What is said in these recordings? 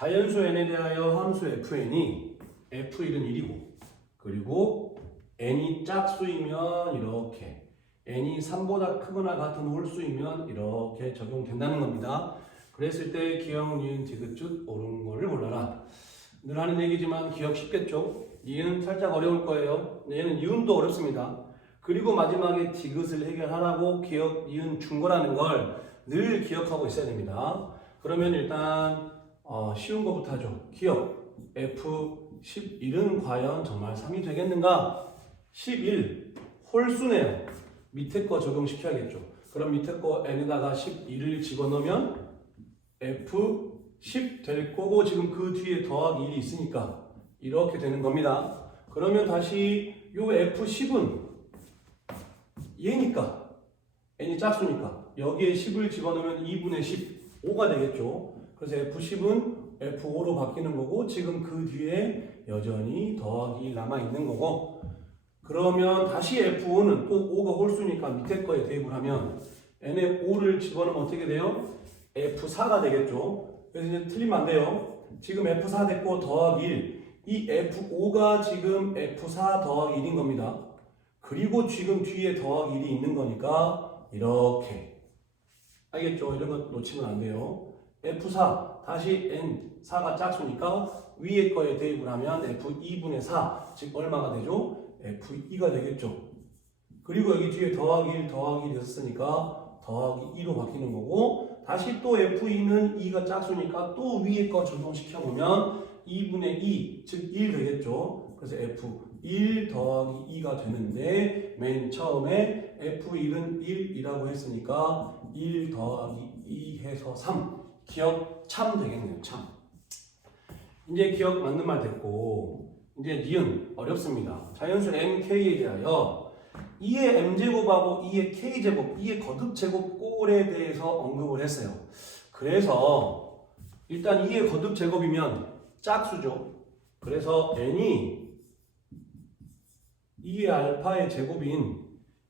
자연수 n에 대하여 함수 fn이 f1은 1이고 그리고 n이 짝수이면 이렇게 n이 3보다 크거나 같은 홀수이면 이렇게 적용된다는 겁니다. 그랬을 때 기억, 니은, 디귿, 옳은 거를 골라라. 늘 하는 얘기지만 기억 쉽겠죠? 니은 살짝 어려울 거예요. 얘는 니은도 어렵습니다. 그리고 마지막에 디귿을 해결하라고 기억, 니은 준 거라는 걸 늘 기억하고 있어야 됩니다. 그러면 일단 쉬운 거부터 하죠. 기억, F11은 과연 정말 3이 되겠는가? 11, 홀수네요. 밑에 거 적용시켜야겠죠. 그럼 밑에 거 n에다가 11을 집어넣으면 F10 될 거고 지금 그 뒤에 더하기 1이 있으니까 이렇게 되는 겁니다. 그러면 다시 요 F10은 얘니까 n이 짝수니까 여기에 10을 집어넣으면 2분의 10, 5가 되겠죠. 그래서 F10은 F5로 바뀌는 거고 지금 그 뒤에 여전히 더하기 1 남아있는 거고 그러면 다시 F5는 또 5가 홀수니까 밑에 거에 대입을 하면 n에 5를 집어넣으면 어떻게 돼요? F4가 되겠죠. 그래서 이제 틀리면 안 돼요. 지금 F4 됐고 더하기 1. 이 F5가 지금 F4 더하기 1인 겁니다. 그리고 지금 뒤에 더하기 1이 있는 거니까 이렇게. 알겠죠? 이런 거 놓치면 안 돼요. F4 다시 N4가 짝수니까 위에 거에 대입을 하면 F2분의 4 즉 얼마가 되죠? F2가 되겠죠. 그리고 여기 뒤에 더하기 1 더하기 1 했으니까 더하기 2로 바뀌는 거고 다시 또 F2는 2가 짝수니까 또 위에 거 적용시켜보면 2분의 2 즉 1 되겠죠. 그래서 F1 더하기 2가 되는데 맨 처음에 F1은 1이라고 했으니까 1 더하기 2 해서 3 기억 참 되겠네요. 참. 이제 기억 맞는 말 됐고 이제 니은 어렵습니다. 자연수 mk에 대하여 2의 m제곱하고 2의 k제곱, 2의 거듭제곱 꼴에 대해서 언급을 했어요. 그래서 일단 2의 거듭제곱이면 짝수죠. 그래서 n이 2의 알파의 제곱인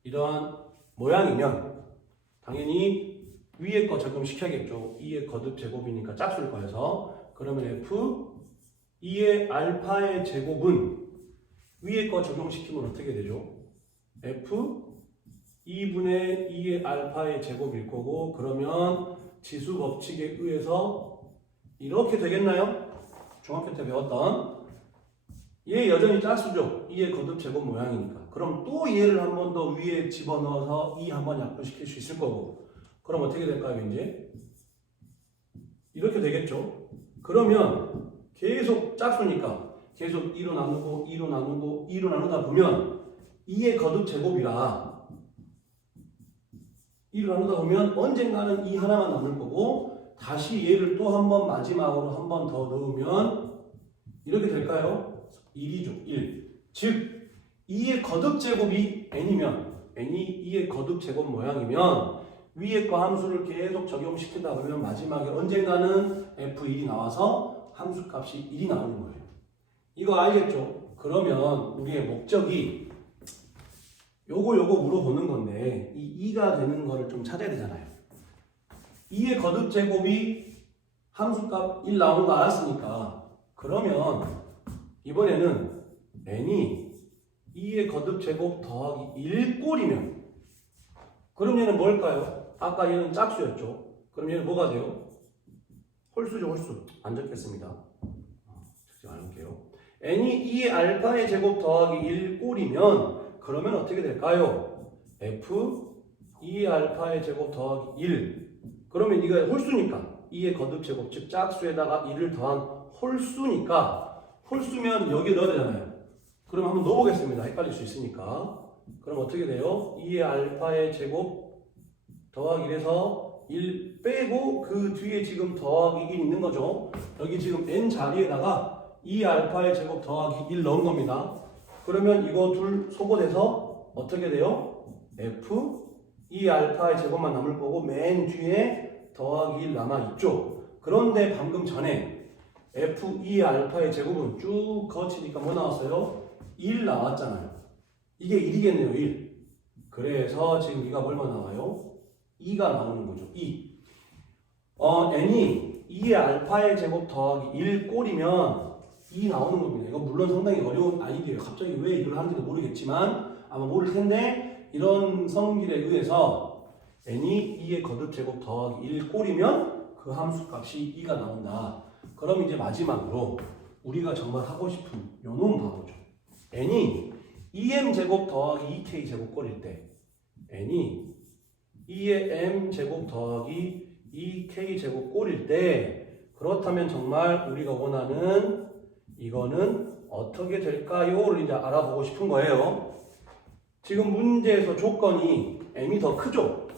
이러한 모양이면 당연히 위에 거 적용시켜야겠죠. 2의 거듭 제곱이니까 짝수일 거여서 그러면 F 2의 알파의 제곱은 위에 거 적용시키면 어떻게 되죠? F 2분의 2의 알파의 제곱일 거고 그러면 지수 법칙에 의해서 이렇게 되겠나요? 중학교 때 배웠던 얘 여전히 짝수죠. 2의 거듭 제곱 모양이니까. 그럼 또 얘를 한 번 더 위에 집어넣어서 2 한번 약분시킬 수 있을 거고 그럼 어떻게 될까요 이제? 이렇게 되겠죠. 그러면 계속 짝수니까 계속 2로 나누고 2로 나누고 2로 나누다 보면 2의 거듭 제곱이라 2로 나누다 보면 언젠가는 2 하나만 남을 거고 다시 얘를 또 한 번 마지막으로 한 번 더 넣으면 이렇게 될까요? 1이죠. 1. 즉 2의 거듭 제곱이 n이면 n이 2의 거듭 제곱 모양이면 위에 거 함수를 계속 적용시키다 보면 마지막에 언젠가는 F1이 나와서 함수값이 1이 나오는 거예요. 이거 알겠죠? 그러면 우리의 목적이 요거 물어보는 건데 이 2가 되는 거를 좀 찾아야 되잖아요. 2의 거듭 제곱이 함수값 1 나오는 거 알았으니까 그러면 이번에는 n이 2의 거듭 제곱 더하기 1꼴이면 그럼 얘는 뭘까요? 아까 얘는 짝수였죠. 그럼 얘는 뭐가 돼요? 홀수죠, 홀수. 안 적겠습니다. 적지 않을게요. n이 2의 알파의 제곱 더하기 1꼴이면 그러면 어떻게 될까요? f 2의 알파의 제곱 더하기 1 그러면 이거 홀수니까 2의 거듭 제곱 즉 짝수에다가 1을 더한 홀수니까 홀수면 여기에 넣어야 되잖아요. 그럼 한번 넣어보겠습니다. 헷갈릴 수 있으니까. 그럼 어떻게 돼요? 2의 알파의 제곱 더하기 1에서 1 빼고 그 뒤에 지금 더하기 1 있는 거죠. 여기 지금 n 자리에다가 2 알파의 제곱 더하기 1 넣은 겁니다. 그러면 이거 둘 소거돼서 어떻게 돼요? f 2 알파의 제곱만 남을 거고 맨 뒤에 더하기 1 남아있죠. 그런데 방금 전에 f2 알파의 제곱은 쭉 거치니까 뭐 나왔어요? 1 나왔잖아요. 이게 1이겠네요. 1. 그래서 지금 이가 얼마 나와요? 2가 나오는 거죠. 2. n이 2의 알파의 제곱 더하기 1 꼴이면 2 나오는 겁니다. 이거 물론 상당히 어려운 아이디어예요. 갑자기 왜 이걸 하는지도 모르겠지만 아마 모를 텐데 이런 성질에 의해서 n이 2의 거듭 제곱 더하기 1 꼴이면 그 함수 값이 2가 나온다. 그럼 이제 마지막으로 우리가 정말 하고 싶은 요 놈 봐보죠. n이 2m 제곱 더하기 2k 제곱 꼴일 때 n이 2의 m 제곱 더하기 2k 제곱 꼴일 때 그렇다면 정말 우리가 원하는 이거는 어떻게 될까요?를 이제 알아보고 싶은 거예요. 지금 문제에서 조건이 m이 더 크죠?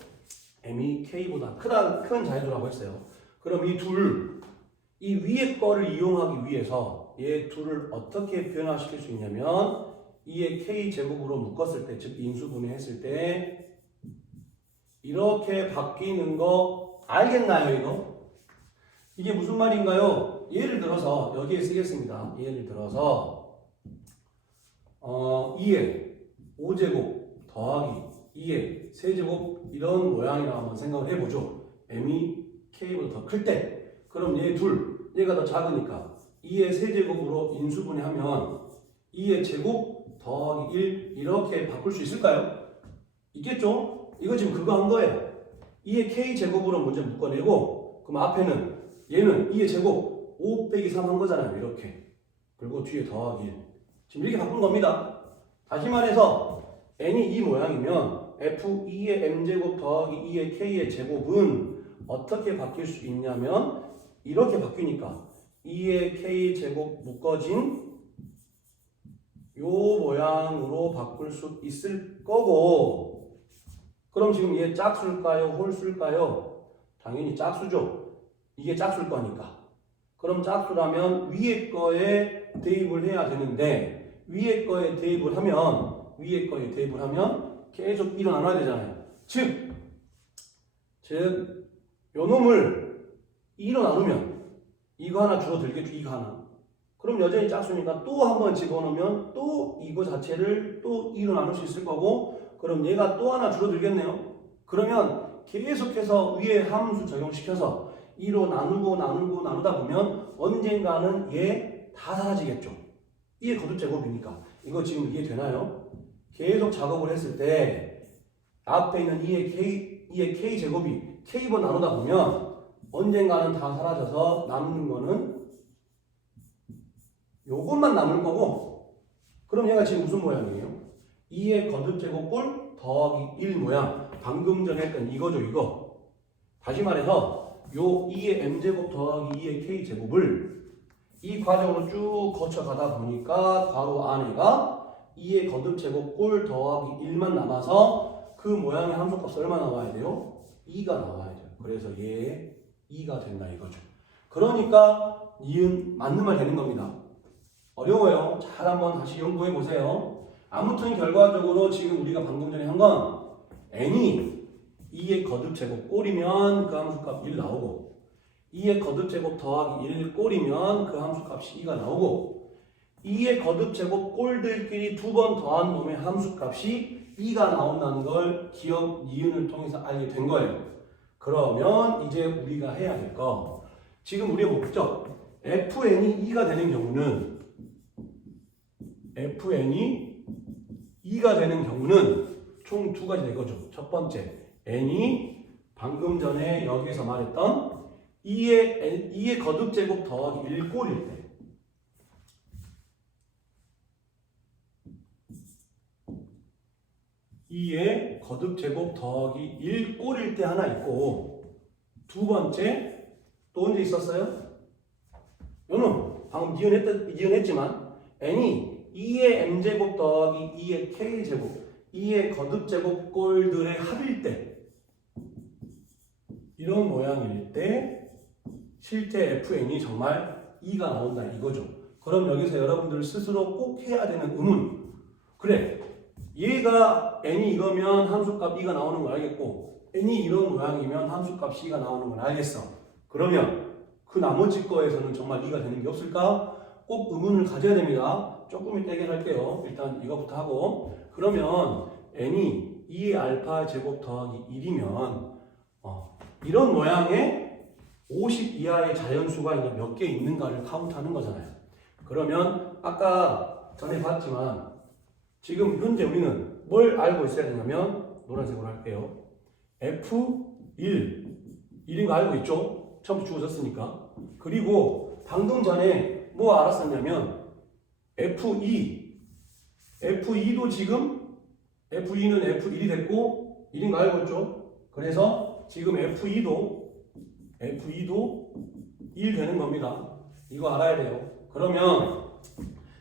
m이 k보다 큰 자연수라고 했어요. 그럼 이 위의 거를 이용하기 위해서 얘 둘을 어떻게 변화시킬 수 있냐면 2의 k제곱으로 묶었을 때, 즉 인수분해했을 때 이렇게 바뀌는 거 알겠나요, 이거? 이게 무슨 말인가요? 예를 들어서 여기에 쓰겠습니다. 예를 들어서 2의 5제곱 더하기 2의 세제곱 이런 모양이라고 한번 생각을 해보죠. m이 k보다 더 클 때 그럼 얘가 더 작으니까 2의 세제곱으로 인수분해하면 2의 제곱 더하기 1 이렇게 바꿀 수 있을까요? 있겠죠? 이거 지금 그거 한 거예요. 2의 k제곱으로 먼저 묶어내고 그럼 앞에는 얘는 2의 제곱 5 빼기 3 한 거잖아요. 이렇게. 그리고 뒤에 더하기 1. 지금 이렇게 바꾼 겁니다. 다시 말해서 n이 이 모양이면 f2의 m제곱 더하기 2의 k의 제곱은 어떻게 바뀔 수 있냐면 이렇게 바뀌니까 2의 k제곱 묶어진 요 모양으로 바꿀 수 있을 거고 그럼 지금 얘 짝수일까요? 홀수일까요? 당연히 짝수죠. 이게 짝수일 거니까. 그럼 짝수라면 위에 거에 대입을 해야 되는데 위에 거에 대입을 하면 계속 일어나야 되잖아요. 즉 요 놈을 2로 나누면 이거 하나 줄어들겠죠. 이거 하나. 그럼 여전히 짝수니까 또 한 번 집어넣으면 또 이거 자체를 또 2로 나눌 수 있을 거고 그럼 얘가 또 하나 줄어들겠네요. 그러면 계속해서 위에 함수 적용시켜서 2로 나누다 보면 언젠가는 얘 다 사라지겠죠. 이게 거듭 제곱이니까. 이거 지금 이해되나요? 계속 작업을 했을 때 앞에 있는 2의 k 제곱이 k번 나누다 보면 언젠가는 다 사라져서 남는 거는 요것만 남을 거고 그럼 얘가 지금 무슨 모양이에요? 2의 거듭 제곱꼴 더하기 1 모양 방금 전에 했던 이거죠 이거 다시 말해서 요 2의 m제곱 더하기 2의 k제곱을 이 과정으로 쭉 거쳐가다 보니까 바로 안에가 2의 거듭 제곱꼴 더하기 1만 남아서 그 모양의 함수값 얼마 나와야 돼요? 2가 나와야 돼요. 그래서 얘 2가 된다 이거죠. 그러니까 니은 맞는 말 되는 겁니다. 어려워요. 잘 한번 다시 연구해 보세요. 아무튼 결과적으로 지금 우리가 방금 전에 한 건 n이 2의 거듭 제곱 꼴이면 그 함수값 1 나오고 2의 거듭 제곱 더하기 1 꼴이면 그 함수값이 2가 나오고 2의 거듭 제곱 꼴들끼리 두 번 더한 놈의 함수값이 2가 나온다는 걸 기억 니은을 통해서 알게 된 거예요. 그러면 이제 우리가 해야 될 거 지금 우리의 목적 fn이 2가 되는 경우는 총 두 가지 되거죠. 첫 번째 n이 방금 전에 여기서 말했던 2의 거듭 제곱 더하기 1 꼴일 때 2의 거듭 제곱 더하기 1 꼴일 때 하나 있고 두 번째 또 언제 있었어요? 요는 방금 이혼했지만 n이 2의 m제곱 더하기 2의 k제곱 2의 거듭 제곱 꼴들의 합일 때 이런 모양일 때 실제 fn이 정말 2가 나온다 이거죠. 그럼 여기서 여러분들 스스로 꼭 해야 되는 의문 그래 얘가 n이 이거면 함수값 2가 나오는 걸 알겠고 n이 이런 모양이면 함수값 c가 나오는 걸 알겠어. 그러면 그 나머지 거에서는 정말 2가 되는 게 없을까? 꼭 의문을 가져야 됩니다. 조금 이따 얘기할게요. 일단 이거부터 하고 그러면 n이 2의 알파 제곱 더하기 1이면 이런 모양의 50 이하의 자연수가 이제 몇 개 있는가를 카운트하는 거잖아요. 그러면 아까 전에 봤지만 지금 현재 우리는 뭘 알고 있어야 되냐면 노란색으로 할게요. F1 1인 거 알고 있죠? 처음부터 주어졌으니까. 그리고 방금 전에 뭐 알았었냐면 F2도 지금 F2는 F1이 됐고 1인 거 알고 있죠? 그래서 지금 F2도 1 되는 겁니다. 이거 알아야 돼요. 그러면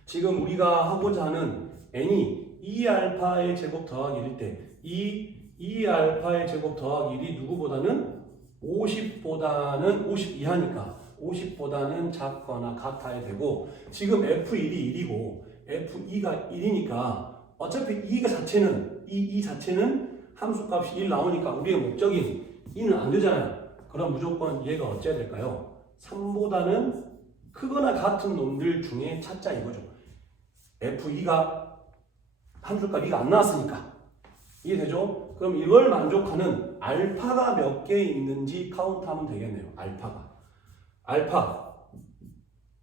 지금 우리가 하고자 하는 n이 2알파의 제곱 더하기 1일 때 이 2알파의 제곱 더하기 1이 누구보다는 50보다는 50 이하니까 50보다는 작거나 같아야 되고 지금 F1이 1이고 F2가 1이니까 어차피 2가 자체는 이 자체는 함수값이 1 나오니까 우리의 목적인 2는 안 되잖아요. 그럼 무조건 얘가 어째야 될까요? 3보다는 크거나 같은 놈들 중에 찾자 이거죠. F2가 함수값 2가 안 나왔으니까. 이해되죠? 그럼 이걸 만족하는 알파가 몇 개 있는지 카운트하면 되겠네요. 알파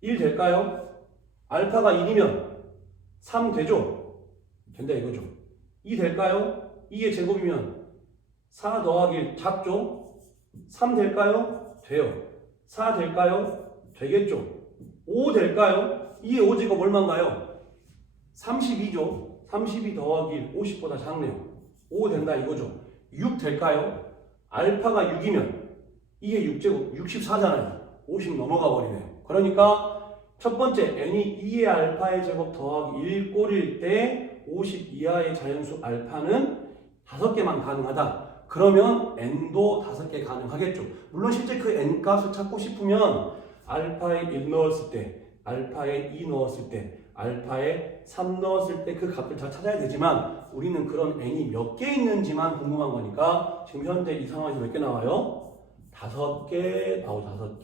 1 될까요? 알파가 1이면 3 되죠? 된다 이거죠. 2 될까요? 2의 제곱이면 4 더하기 1 작죠? 3 될까요? 돼요. 4 될까요? 되겠죠. 5 될까요? 2의 5제곱 얼마인가요? 32죠. 32 더하기 1 50보다 작네요. 5 된다 이거죠. 6 될까요? 알파가 6이면 2의 6제곱 64잖아요. 50 넘어가 버리네요. 그러니까 첫 번째 n이 2의 알파의 제곱 더하기 1 꼴일 때 50 이하의 자연수 알파는 5개만 가능하다. 그러면 n도 5개 가능하겠죠. 물론 실제 그 n 값을 찾고 싶으면 알파에 1 넣었을 때, 알파에 2 넣었을 때, 알파에 3 넣었을 때 그 값을 다 찾아야 되지만 우리는 그런 n이 몇 개 있는지만 궁금한 거니까 지금 현재 이 상황에서 몇 개 나와요? 5개 나오죠.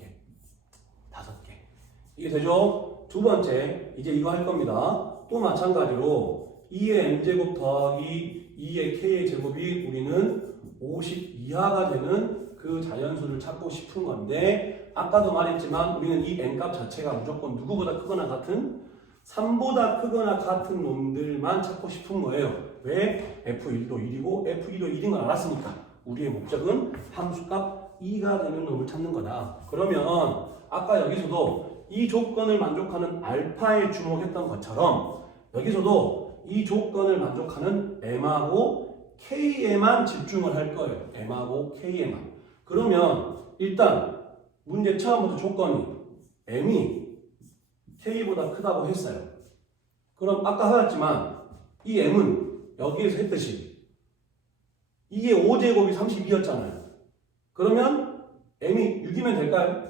5개. 이게 되죠? 두 번째, 이제 이거 할 겁니다. 또 마찬가지로 2의 m제곱 더하기 2의 k의 제곱이 우리는 50 이하가 되는 그 자연수를 찾고 싶은 건데 아까도 말했지만 우리는 이 n값 자체가 무조건 누구보다 크거나 같은 3보다 크거나 같은 놈들만 찾고 싶은 거예요. 왜? F1도 1이고 F2도 1인 걸 알았으니까 우리의 목적은 함수값 2가 되는 놈을 찾는 거다. 그러면 아까 여기서도 이 조건을 만족하는 알파에 주목했던 것처럼 여기서도 이 조건을 만족하는 m하고 k에만 집중을 할 거예요. m하고 k에만. 그러면 일단 문제 처음부터 조건이 m이 k보다 크다고 했어요. 그럼 아까 하였지만 이 m은 여기에서 했듯이 2의 5제곱이 32였잖아요. 그러면 m이 6이면 될까요?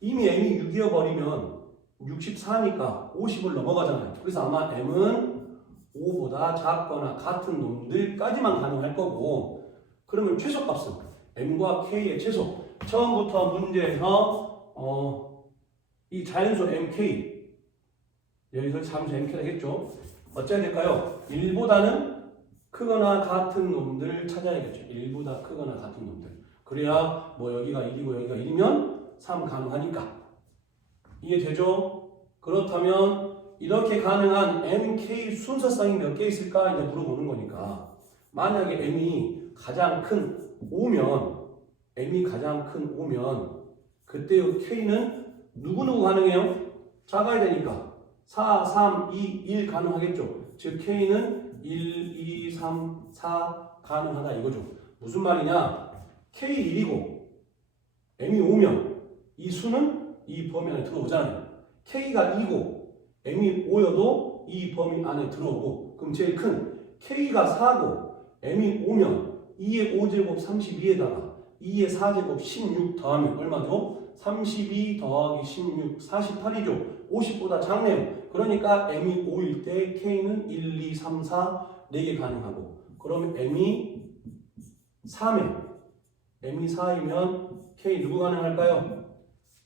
이미 m이 6이어 버리면 64니까 50을 넘어가잖아요. 그래서 아마 m은 5보다 작거나 같은 놈들까지만 가능할 거고 그러면 최소값은 m과 k의 최소 처음부터 문제에서 이 자연수 mk 여기서 자연수 mk라 했죠. 어찌해야 될까요? 1보다는 크거나 같은 놈들 찾아야겠죠. 1보다 크거나 같은 놈들. 그래야 뭐 여기가 1이고 여기가 1이면 3 가능하니까. 이해되죠? 그렇다면 이렇게 가능한 mk 순서성이 몇 개 있을까 이제 물어보는 거니까 만약에 m이 가장 큰 5면 그때의 k는 누구누구 가능해요? 작아야 되니까 4, 3, 2, 1 가능하겠죠. 즉 k는 1, 2, 3, 4 가능하다 이거죠. 무슨 말이냐? k1이고 m이 5면 이 수는 이 범위 안에 들어오잖아요. k가 2고 m이 5여도 이 범위 안에 들어오고 그럼 제일 큰 k가 4고 m이 5면 2의 5제곱 32에다가 2의 4제곱 16 더하면 얼마죠? 32 더하기 16 48이죠. 50보다 작네요. 그러니까 m이 5일 때 k는 1, 2, 3, 4 4개 가능하고 그러면 m이 4면 k 누구 가능할까요?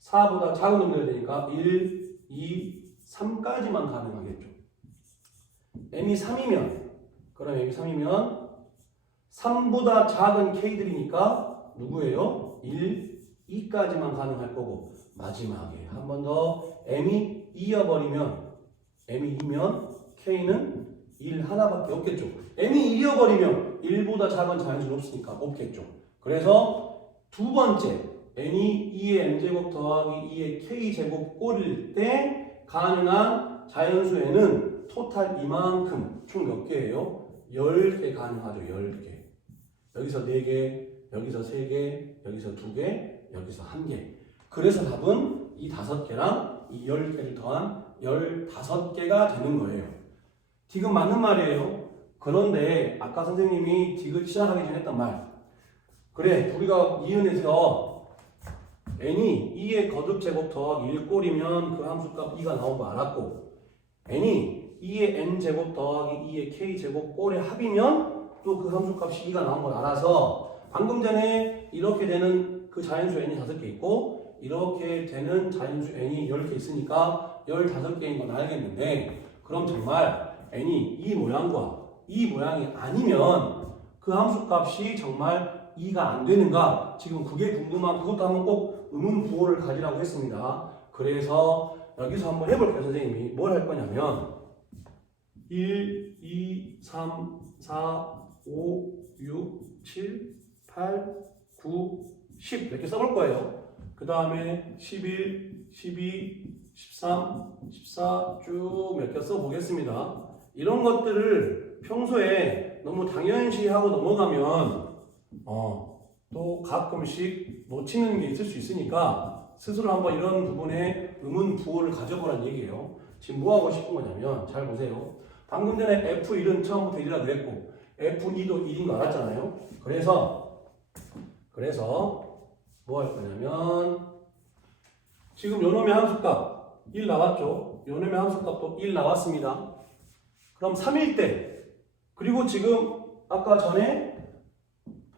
4보다 작은 놈 돼야 되니까 1, 2, 3까지만 가능하겠죠. m이 3이면 3보다 작은 k들이니까 누구예요? 1, 2까지만 가능할 거고 마지막에 한 번 더 m이 2여버리면 m이 2면 k는 1 하나밖에 없겠죠. m이 1이어버리면 1보다 작은 자연수는 없으니까 없겠죠. 그래서 두 번째 n이 2의 m제곱 더하기 2의 k제곱 꼴일 때 가능한 자연수에는 토탈 이만큼 총 몇 개예요? 10개 가능하죠. 10개. 여기서 4개, 여기서 3개, 여기서 2개, 여기서 1개. 그래서 답은 이 5개랑 이 10개를 더한 15개가 되는 거예요. 디귿 맞는 말이에요. 그런데 아까 선생님이 디귿 시작하기 전에 했던 말. 그래, 우리가 이은에서 n이 2의 거듭제곱 더하기 1꼴이면 그 함수값 2가 나온 거 알았고 n이 2의 n제곱 더하기 2의 k제곱 꼴의 합이면 또 그 함수값이 2가 나온 걸 알아서 방금 전에 이렇게 되는 그 자연수 n이 5개 있고 이렇게 되는 자연수 n이 10개 있으니까 15개인 건 알겠는데 그럼 정말 n이 이 모양과 이 모양이 아니면 그 함수값이 정말 2가 안 되는가? 지금 그게 궁금한 그것도 한번 꼭 의문 부호를 가지라고 했습니다. 그래서 여기서 한번 해볼게요. 선생님이 뭘 할 거냐면 1, 2, 3, 4, 5, 6, 7, 8, 9, 10 이렇게 써볼 거예요. 그 다음에 11, 12, 13, 14 쭉 몇 개 써보겠습니다. 이런 것들을 평소에 너무 당연시하고 넘어가면 또 가끔씩 놓치는 게 있을 수 있으니까 스스로 한번 이런 부분에 의문 부호를 가져보라는 얘기예요. 지금 뭐 하고 싶은 거냐면 잘 보세요. 방금 전에 F1은 처음부터 1이라 그랬고 F2도 1인 거 알았잖아요. 그래서 뭐 할 거냐면 지금 요놈의 함수값 1 나왔죠. 요놈의 함수값도 1 나왔습니다. 그럼 3일 때 그리고 지금 아까 전에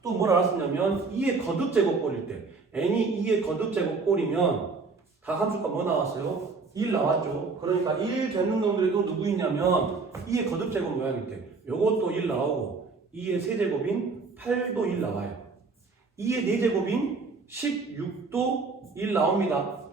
또 뭘 알았었냐면 2의 거듭제곱 꼴일 때 n이 2의 거듭제곱 꼴이면 다 함수값 뭐 나왔어요? 1 나왔죠. 그러니까 1 되는 놈들에도 누구 있냐면 2의 거듭제곱 모양일 때 요것도 1 나오고 2의 세제곱인 8도 1 나와요. 2의 4제곱인 16도 1 나옵니다.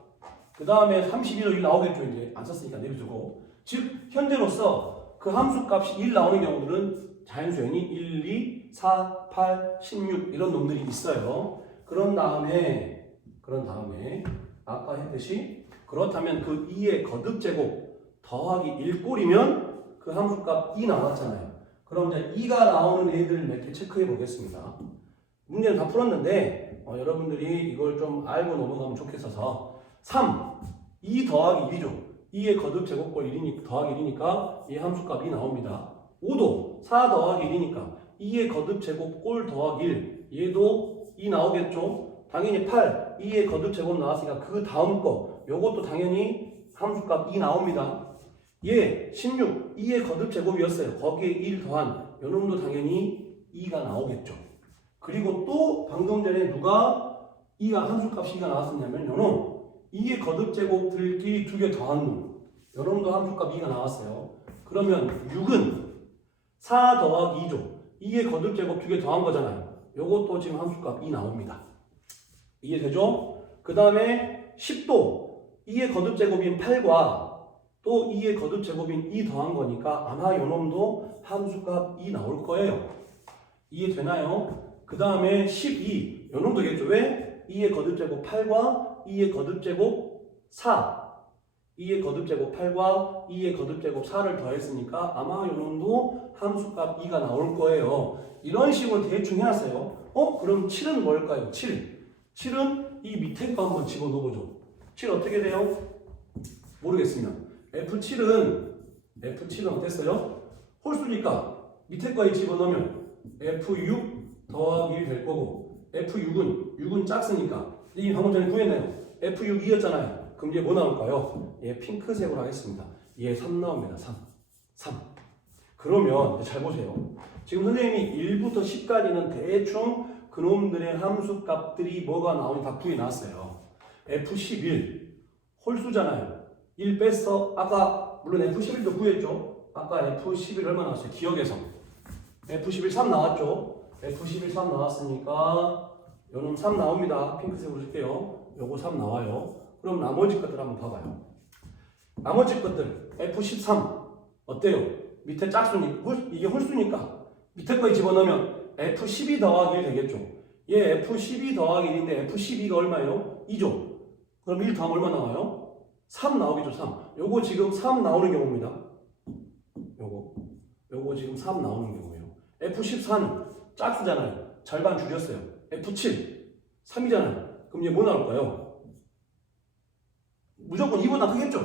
그 다음에 32도 1 나오겠죠. 이제 안 썼으니까 내비두고 즉 현재로서 그 함수값이 1 나오는 경우들은 자연수 n이 1, 2, 4, 8, 16 이런 놈들이 있어요. 그런 다음에 아까 했듯이 그렇다면 그 2의 거듭제곱 더하기 1꼴이면 그 함수값 2 나왔잖아요. 그럼 이제 2가 나오는 애들 몇 개 체크해 보겠습니다. 문제는 다 풀었는데 여러분들이 이걸 좀 알고 넘어가면 좋겠어서 3, 2 더하기 1이죠. 2의 거듭제곱꼴 1이니까 더하기 1이니까 이 함수값 2 나옵니다. 5도 4 더하기 1이니까 2의 거듭제곱 꼴 더하기 1 얘도 2 나오겠죠. 당연히 8 2의 거듭제곱 나왔으니까 그 다음 거 요것도 당연히 함수값 2 나옵니다. 얘 16 2의 거듭제곱이었어요. 거기에 1 더한 요놈도 당연히 2가 나오겠죠. 그리고 또 방금 전에 누가 2가 함수값이 2가 나왔었냐면 요놈 2의 거듭제곱들끼리 2개 더한 놈 요놈도 함수값 2가 나왔어요. 그러면 6은 4 더하기 2죠. 2의 거듭제곱 2개 더한 거잖아요. 요것도 지금 함수값 2 나옵니다. 이해되죠? 그 다음에 10도 2의 거듭제곱인 8과 또 2의 거듭제곱인 2 더한 거니까 아마 요놈도 함수값 2 나올 거예요. 이해되나요? 그 다음에 12 요놈도 겠죠. 왜? 2의 거듭제곱 8과 2의 거듭제곱 4 2의 거듭제곱 8과 2의 거듭제곱 4를 더했으니까 아마 요놈도 함수값 2가 나올 거예요. 이런 식으로 대충 해놨어요. 그럼 7은 뭘까요? 7은 이 밑에 거 한번 집어넣어보죠. 7 어떻게 돼요? 모르겠으면 F7은 어땠어요? 홀수니까 밑에 거에 집어넣으면 F6 더하기 1 될 거고 F6은 작으니까 이미 방금 전에 구했나요? F6이었잖아요. 그럼 얘 뭐 나올까요? 얘 핑크색으로 하겠습니다. 얘 3 나옵니다. 3. 그러면 잘 보세요. 지금 선생님이 1부터 10까지는 대충 그놈들의 함수값들이 뭐가 나오니 다 구해놨어요. F11 홀수잖아요. 1 뺐어. 아까 물론 F11도 구했죠. 아까 F11 얼마 나왔어요? 기억에서 F11 3 나왔죠. F11 3 나왔으니까 요놈 3 나옵니다. 핑크색으로 쓸게요. 요거 3 나와요. 그럼 나머지 것들 한번 봐봐요. 나머지 것들 F13 어때요? 밑에 짝수니 이게 홀수니까 밑에 거에 집어넣으면 F12 더하기 1 되겠죠. 얘 F12 더하기 1인데 F12가 얼마예요? 2죠. 그럼 1 더하면 얼마 나와요? 3 나오겠죠. 3. 요거 지금 3 나오는 경우입니다. 요거 지금 3 나오는 경우예요. F14는 짝수잖아요. 절반 줄였어요. F7 3이잖아요. 그럼 얘 뭐 나올까요? 무조건 2보다 크겠죠.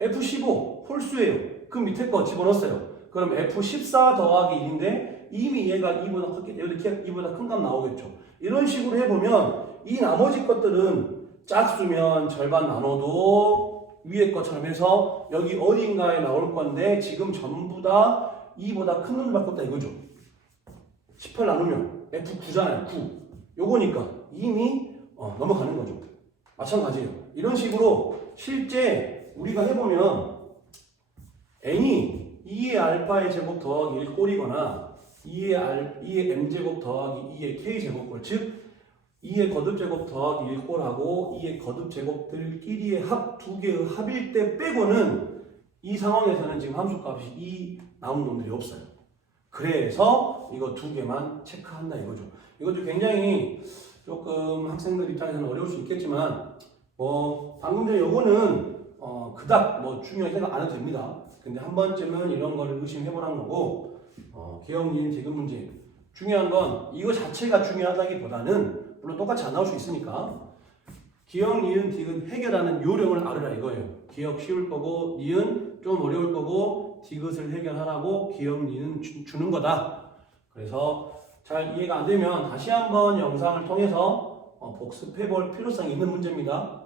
F15 홀수예요. 그 밑에 거 집어넣었어요. 그럼 F14 더하기 1인데 이미 얘가 2보다 크겠죠. 이렇게 2보다 큰 값 나오겠죠. 이런 식으로 해보면 이 나머지 것들은 짝수면 절반 나눠도 위에 것처럼 해서 여기 어딘가에 나올 건데 지금 전부 다 2보다 큰 놈밖에 없다 이거죠. 18 나누면 F9잖아요. 9. 요거니까 이미 넘어가는 거죠. 마찬가지예요. 이런 식으로 실제 우리가 해보면 n이 2의 알파의 제곱 더하기 1 꼴이거나 2의 m제곱 더하기 2의 k제곱꼴 즉 2의 거듭제곱 더하기 1 꼴하고 2의 거듭제곱들끼리의 합 두 개의 합일 때 빼고는 이 상황에서는 지금 함수값이 2 나온 놈들이 없어요. 그래서 이거 두 개만 체크한다 이거죠. 이것도 굉장히 조금 학생들 입장에서는 어려울 수 있겠지만 방금 전에 요거는 그닥 중요하게 생각 안 해도 됩니다. 근데 한 번쯤은 이런 거를 의심해 보라는 거고 기억, 니은, 디귿 문제 중요한 건 이거 자체가 중요하다기보다는 물론 똑같이 안 나올 수 있으니까 기억, 니은, 디귿 해결하는 요령을 알으라 이거예요. 기억 쉬울 거고 니은 좀 어려울 거고 디귿을 해결하라고 기억, 니은 주는 거다. 그래서 잘 이해가 안 되면 다시 한번 영상을 통해서 복습해 볼 필요성이 있는 문제입니다.